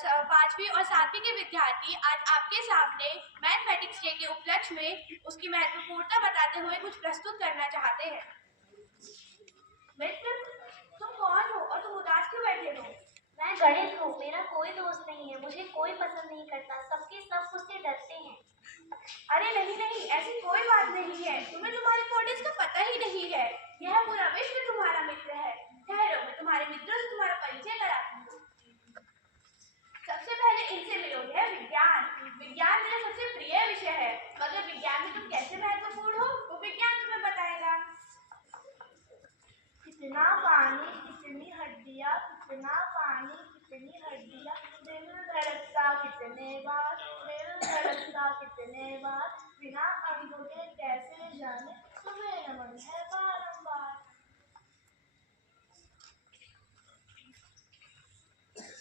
5वीं और 7वीं के विद्यार्थी आज आपके सामने मैथमेटिक्स डे के उपलक्ष्य में उसकी महत्वपूर्णता बताते हुए कुछ प्रस्तुत करना चाहते हैं। मित्र, तुम कौन हो और तुम उदास क्यों बैठे हो? मैं गणित हूँ, मेरा कोई दोस्त नहीं है, मुझे कोई पसंद नहीं करता, सबके सब मुझसे डरते हैं। अरे नहीं नहीं, ऐसी कोई बात नहीं है, तुम्हें तुम्हारे कोडिंग्स का पता ही नहीं है। यह पूरा विश्व तुम्हारा मित्र है। ठहरो, मैं तुम्हारे मित्रों से तुम्हारा परिचय कराती हूँ। सबसे पहले इनसे मिलो, यह विज्ञान। विज्ञान मेरा सबसे प्रिय विषय है, मगर विज्ञान में तुम कैसे महत्वपूर्ण हो वो विज्ञान तुम्हें बताएगा। कितना पानी कितनी हड्डियाँ, कितना पानी कितनी हड्डियाँ, दिल धड़कता कितने बार, दिल धड़कता कितने बार, बिना अंगों के कैसे जाने तुम्हें मन है बारंबार।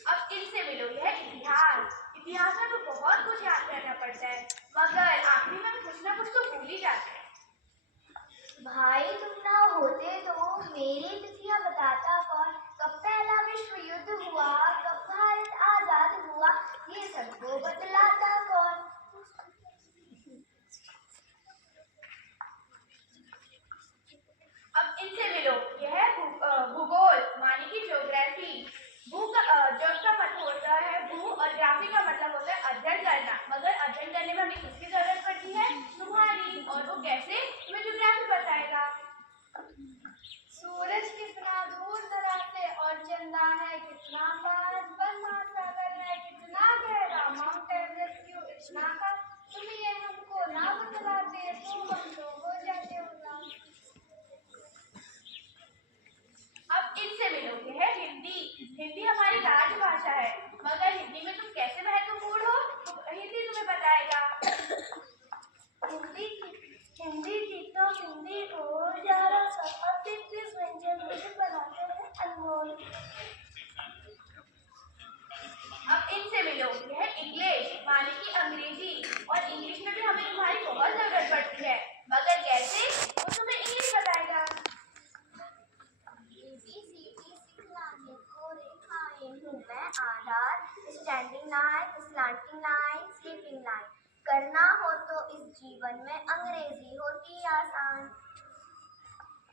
अब इनसे मिलो, यह इतिहास। इतिहास में तो बहुत कुछ याद करना पड़ता है, मगर आखिरी में कुछ ना कुछ तो भूल ही जाते हैं। भाई तुम ना होते तो मेरी तिथियां बताता कौन, कब पहला विश्व युद्ध हुआ, कब भारत आजाद हुआ, ये सबको बतलाता कौन। अब इनसे मिलो, यह भूगोल मानी की ज्योग्राफी। ज्योग्राफी का मतलब होता है भू और ग्राफी का मतलब होता है अध्ययन करना, मगर अध्ययन करने में हमें किसकी जरूरत पड़ती है? तुम्हारी। और वो कैसे? तुम्हें ज्योग्राफी बताएगा। सूरज कितना दूर दराज से और चंदा है कितना पास, महासागर है कितना गहरा, माउंट एवरेस्ट क्यों इतना का, तुम ये हमको ना बतलाते तो हम तो हो जाते उदास। अब इनसे मिलो, यह हिंदी। हिंदी हमारी राजभाषा है, मगर हिंदी में तुम कैसे महत्वपूर्ण हो हिंदी तुम्हें बताएगा। हिंदी की तो हिंदी और ज्यादा व्यंजन मुझे बनाते हैं अनमोल। अब इनसे मिलो, यह इंग्लिश मानी की अंग्रेजी। और इंग्लिश में भी हमें तुम्हारी बहुत जरूरत पड़ती है, मगर कैसे? वो तुम्हें इंग्लिश बताएगा। मैं आधार, standing line, slanting line, sleeping line, करना हो तो इस जीवन में अंग्रेजी होती आसान।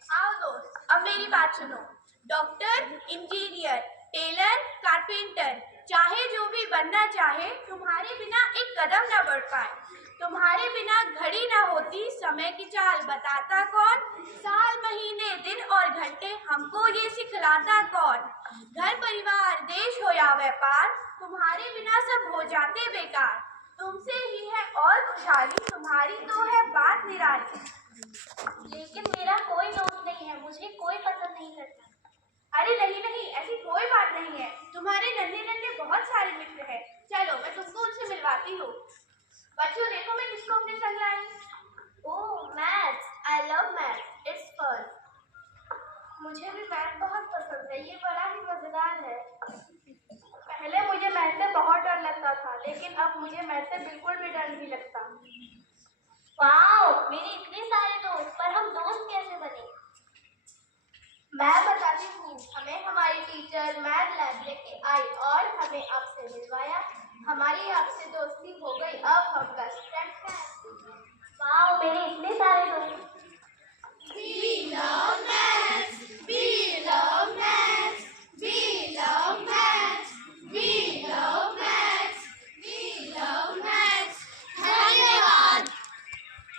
आओ दोस्त, अब मेरी बात सुनो। डॉक्टर, इंजीनियर, टेलर, कारपेंटर, चाहे जो भी बनना चाहे, तुम्हारे बिना एक कदम न बढ़ पाए। तुम्हारे बिना घड़ी ना होती, समय की चाल बताता कौन? साल महीने दिन और घंटे हमको ये सिखलाता कौन? घर परिवार देश हो या व्यापार, तुम्हारे बिना सब हो जाते बेकार। तुमसे ही है और खुशहाली, तुम्हारी तो है बात निराली। लेकिन मेरा कोई दोस्त नहीं है, मुझे कोई पसंद नहीं करता। अरे नहीं नहीं, ऐसी कोई बात नहीं है, तुम्हारे नन्हे नन्हे बहुत सारे मित्र हैं। चलो मैं तुमको उनसे मिलवाती हूँ। बच्चों देखो मैं किसको अपने संग लाई। Oh maths, I love maths, it's fun. मुझे भी मैथ बहुत पसंद है, ये बड़ा ही मजेदार है। पहले मुझे मैथ से बहुत डर लगता था, लेकिन अब मुझे मैथ से बिल्कुल भी डर नहीं लगता। वाओ, मेरे इतने सारे दोस्त, पर हम दोस्त कैसे बने? मैं बताती हूँ, हमें हमारी टीचर मैथ लैब लेके आई और हमें आपसे मिलवाया। हमारी आपसे दोस्ती हो गई, अब हम बेस्ट फ्रेंड्स हैं। वाओ, मेरे इतने सारे दोस्त। We love maths. We